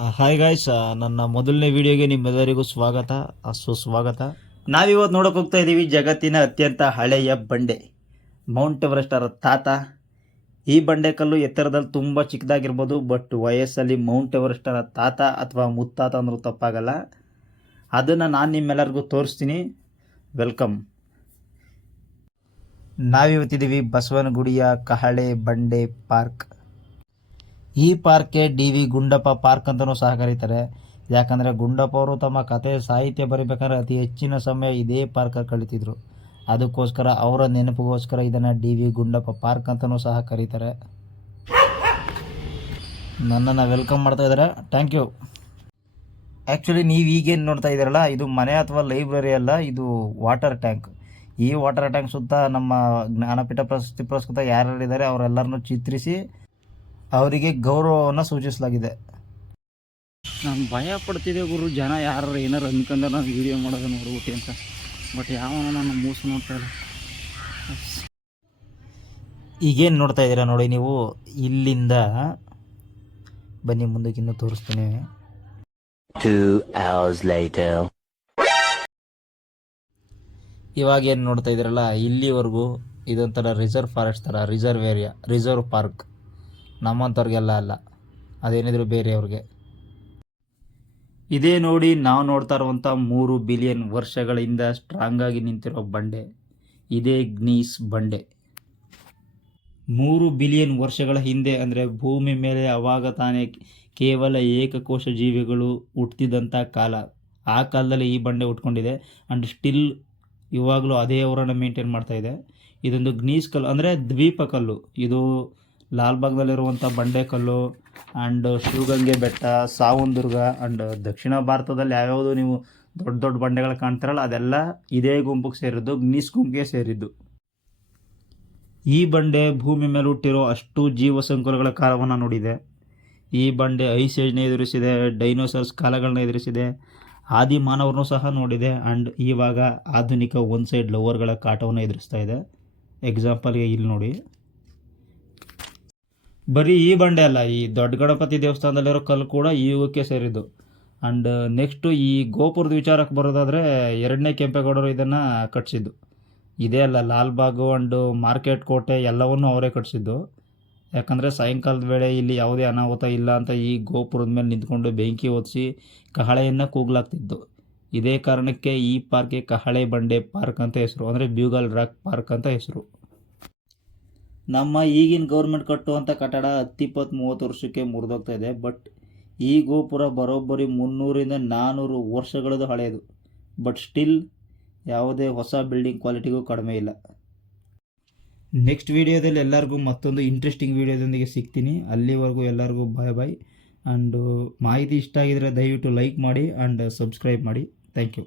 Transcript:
Hi guys, ನನ್ನ ಮೊದಲನೇ ವಿಡಿಯೋಗೆ ನಿಮ್ಮೆಲ್ಲರಿಗೂ ಸ್ವಾಗತ, ಸುಸ್ವಾಗತ. ನಾವಿವತ್ತು ನೋಡೋಕೆ ಹೋಗ್ತಾ ಇದ್ದೀವಿ ಜಗತ್ತಿನ ಅತ್ಯಂತ ಹಳೆಯ ಬಂಡೆ ಮೌಂಟ್ ಎವರೆಸ್ಟರ ತಾತ. ಈ ಬಂಡೆ ಕಲ್ಲು ಎತ್ತರದಲ್ಲಿ ತುಂಬ ಚಿಕ್ಕದಾಗಿರ್ಬೋದು, ಬಟ್ ವಯಸ್ಸಲ್ಲಿ ಮೌಂಟ್ ಎವರೆಸ್ಟರ ತಾತ ಅಥವಾ ಮುತ್ತಾತ ಅಂದ್ರೂ ತಪ್ಪಾಗಲ್ಲ. ಅದನ್ನು ನಾನು ನಿಮ್ಮೆಲ್ಲರಿಗೂ ತೋರಿಸ್ತೀನಿ. ವೆಲ್ಕಮ್. ನಾವಿವತ್ತಿದ್ದೀವಿ ಬಸವನಗುಡಿಯ ಕಹಳೆ ಬಂಡೆ ಪಾರ್ಕ್. ಈ ಪಾರ್ಕ್ಗೆ ಡಿ.ವಿ. ಗುಂಡಪ್ಪ ಪಾರ್ಕ್ ಅಂತಲೂ ಸಹ ಕರೀತಾರೆ. ಯಾಕಂದರೆ ಗುಂಡಪ್ಪ ಅವರು ತಮ್ಮ ಕತೆ ಸಾಹಿತ್ಯ ಬರೀಬೇಕಾದ್ರೆ ಅತಿ ಹೆಚ್ಚಿನ ಸಮಯ ಇದೇ ಪಾರ್ಕಲ್ಲಿ ಕಳೀತಿದ್ರು. ಅದಕ್ಕೋಸ್ಕರ ಅವರ ನೆನಪಿಗೋಸ್ಕರ ಇದನ್ನು ಡಿ.ವಿ. ಗುಂಡಪ್ಪ ಪಾರ್ಕ್ ಅಂತಲೂ ಸಹ ಕರೀತಾರೆ. ನನ್ನನ್ನು ವೆಲ್ಕಮ್ ಮಾಡ್ತಾ ಇದ್ದಾರೆ, ಥ್ಯಾಂಕ್ ಯು. ಆ್ಯಕ್ಚುಲಿ ನೀವು ಈಗೇನು ನೋಡ್ತಾ ಇದ್ದೀರಲ್ಲ, ಇದು ಮನೆ ಅಥವಾ ಲೈಬ್ರರಿ ಅಲ್ಲ, ಇದು ವಾಟರ್ ಟ್ಯಾಂಕ್. ಈ ವಾಟರ್ ಟ್ಯಾಂಕ್ ಸುತ್ತ ನಮ್ಮ ಜ್ಞಾನಪೀಠ ಪ್ರಶಸ್ತಿ ಪುರಸ್ಕೃತ ಯಾರ್ಯಾರಿದ್ದಾರೆ ಅವರೆಲ್ಲರನ್ನೂ ಚಿತ್ರಿಸಿ ಅವರಿಗೆ ಗೌರವವನ್ನು ಸೂಚಿಸಲಾಗಿದೆ. ನಾನು ಭಯ ಪಡ್ತಿದ್ದೆ ಗುರು, ಜನ ಯಾರು ಏನಾರು ಅನ್ಕೊಂಡ ನಾನು ವೀಡಿಯೋ ಮಾಡೋದು ನೋಡ್ಬಿಟ್ಟು ಅಂತ. ಬಟ್ ಯಾವನ ನಾನು ಮೂಸು ನೋಡ್ತಾ ಇಲ್ಲ. ಈಗೇನು ನೋಡ್ತಾ ಇದ್ದೀರಾ ನೋಡಿ ನೀವು, ಇಲ್ಲಿಂದ ಬನ್ನಿ ಮುಂದಕ್ಕೆ ಇನ್ನೂ ತೋರಿಸ್ತೀನಿ. 2 hours later. ಇವಾಗ ಏನು ನೋಡ್ತಾ ಇದ್ದೀರಲ್ಲ, ಇಲ್ಲಿವರೆಗೂ ಇದೊಂಥರ ರಿಸರ್ವ್ ಫಾರೆಸ್ಟ್ ಥರ, ರಿಸರ್ವ್ ಏರಿಯಾ, ರಿಸರ್ವ್ ಪಾರ್ಕ್. ನಮ್ಮಂಥವ್ರಿಗೆಲ್ಲ ಅಲ್ಲ, ಅದೇನಿದ್ರು ಬೇರೆಯವ್ರಿಗೆ. ಇದೇ ನೋಡಿ ನಾವು ನೋಡ್ತಾ ಇರುವಂಥ 3 ಬಿಲಿಯನ್ ವರ್ಷಗಳಿಂದ ಸ್ಟ್ರಾಂಗ್ ಆಗಿ ನಿಂತಿರೋ ಬಂಡೆ, ಇದೇ ಗ್ನೀಸ್ ಬಂಡೆ. 3 ಬಿಲಿಯನ್ ವರ್ಷಗಳ ಹಿಂದೆ ಅಂದರೆ ಭೂಮಿ ಮೇಲೆ ಅವಾಗ ತಾನೇ ಕೇವಲ ಏಕಕೋಶ ಜೀವಿಗಳು ಹುಟ್ಟಿದಂಥ ಕಾಲ. ಆ ಕಾಲದಲ್ಲಿ ಈ ಬಂಡೆ ಹುಟ್ಕೊಂಡಿದೆ ಆ್ಯಂಡ್ ಸ್ಟಿಲ್ ಇವಾಗಲೂ ಅದೇ ಅವರನ್ನು ಮೇಂಟೈನ್ ಮಾಡ್ತಾ ಇದೆ. ಇದೊಂದು ಗ್ನೀಸ್ ಕಲ್ಲು ಅಂದರೆ ದ್ವೀಪ ಕಲ್ಲು. ಇದು ಲಾಲ್ಬಾಗ್ದಲ್ಲಿರುವಂಥ ಬಂಡೆಕಲ್ಲು ಆ್ಯಂಡ್ ಶಿವಗಂಗೆ ಬೆಟ್ಟ, ಸಾವಂದುರ್ಗ ಆ್ಯಂಡ್ ದಕ್ಷಿಣ ಭಾರತದಲ್ಲಿ ಯಾವ್ಯಾವುದು ನೀವು ದೊಡ್ಡ ದೊಡ್ಡ ಬಂಡೆಗಳು ಕಾಣ್ತಾರಲ್ಲ ಅದೆಲ್ಲ ಇದೇ ಗುಂಪಿಗೆ ಸೇರಿದ್ದು, ಗ್ನೀಸ್ ಗುಂಪಿಗೆ ಸೇರಿದ್ದು. ಈ ಬಂಡೆ ಭೂಮಿ ಮೇಲೆ ಹುಟ್ಟಿರೋ ಅಷ್ಟು ಜೀವ ಸಂಕುಲಗಳ ಕಾಲವನ್ನು ನೋಡಿದೆ. ಈ ಬಂಡೆ ಐಸ್ ಏಜ್ನ ಎದುರಿಸಿದೆ, ಡೈನೋಸರ್ಸ್ ಕಾಲಗಳನ್ನ ಎದುರಿಸಿದೆ, ಆದಿ ಮಾನವರನ್ನು ಸಹ ನೋಡಿದೆ ಆ್ಯಂಡ್ ಇವಾಗ ಆಧುನಿಕ ಒನ್ ಸೈಡ್ ಲವರ್ಗಳ ಕಾಟವನ್ನು ಎದುರಿಸ್ತಾ ಇದೆ. ಎಕ್ಸಾಂಪಲ್ಗೆ ಇಲ್ಲಿ ನೋಡಿ, ಬರೀ ಈ ಬಂಡೆ ಅಲ್ಲ, ಈ ದೊಡ್ಡ ಗಣಪತಿ ದೇವಸ್ಥಾನದಲ್ಲಿರೋ ಕಲ್ಲು ಕೂಡ ಈ ಯುಗಕ್ಕೆ ಸೇರಿದ್ದು. ಆ್ಯಂಡ್ ನೆಕ್ಸ್ಟು ಈ ಗೋಪುರದ ವಿಚಾರಕ್ಕೆ ಬರೋದಾದರೆ 2ನೇ ಕೆಂಪೇಗೌಡರು ಇದನ್ನು ಕಟ್ಟಿಸಿದ್ದು. ಇದೇ ಅಲ್ಲ, ಲಾಲ್ಬಾಗು ಆ್ಯಂಡ್ ಮಾರ್ಕೆಟ್ ಕೋಟೆ ಎಲ್ಲವನ್ನೂ ಅವರೇ ಕಟ್ಟಿಸಿದ್ದು. ಯಾಕಂದರೆ ಸಾಯಂಕಾಲದ ವೇಳೆ ಇಲ್ಲಿ ಯಾವುದೇ ಅನಾಹುತ ಇಲ್ಲ ಅಂತ ಈ ಗೋಪುರದ ಮೇಲೆ ನಿಂತ್ಕೊಂಡು ಬೆಂಕಿ ಹೊತ್ತಿಸಿ ಕಹಳೆಯನ್ನು ಕೂಗ್ಲಾಗ್ತಿದ್ದು. ಇದೇ ಕಾರಣಕ್ಕೆ ಈ ಪಾರ್ಕ್ಗೆ ಕಹಳೆ ಬಂಡೆ ಪಾರ್ಕ್ ಅಂತ ಹೆಸರು, ಅಂದರೆ ಬ್ಯೂಗಲ್ ರಾಕ್ ಪಾರ್ಕ್ ಅಂತ ಹೆಸರು. ನಮ್ಮ ಈಗಿನ ಗೌರ್ಮೆಂಟ್ ಕಟ್ಟುವಂಥ ಕಟ್ಟಡ 10-20-30 ವರ್ಷಕ್ಕೆ ಮುರಿದೋಗ್ತಾ ಇದೆ. ಬಟ್ ಈ ಗೋಪುರ ಬರೋಬ್ಬರಿ 300ರಿಂದ 400 ವರ್ಷಗಳದ್ದು ಹಳೆಯದು. ಬಟ್ ಸ್ಟಿಲ್ ಯಾವುದೇ ಹೊಸ ಬಿಲ್ಡಿಂಗ್ ಕ್ವಾಲಿಟಿಗೂ ಕಡಿಮೆ ಇಲ್ಲ. ನೆಕ್ಸ್ಟ್ ವಿಡಿಯೋದಲ್ಲಿ ಎಲ್ಲರಿಗೂ ಮತ್ತೊಂದು ಇಂಟ್ರೆಸ್ಟಿಂಗ್ ವಿಡಿಯೋದೊಂದಿಗೆ ಸಿಗ್ತೀನಿ. ಅಲ್ಲಿವರೆಗೂ ಎಲ್ಲರಿಗೂ ಬಾಯ್ ಬಾಯ್. ಆ್ಯಂಡ್ ಮಾಹಿತಿ ಇಷ್ಟ ಆಗಿದರೆ ದಯವಿಟ್ಟು ಲೈಕ್ ಮಾಡಿ ಆ್ಯಂಡ್ ಸಬ್ಸ್ಕ್ರೈಬ್ ಮಾಡಿ. Thank you.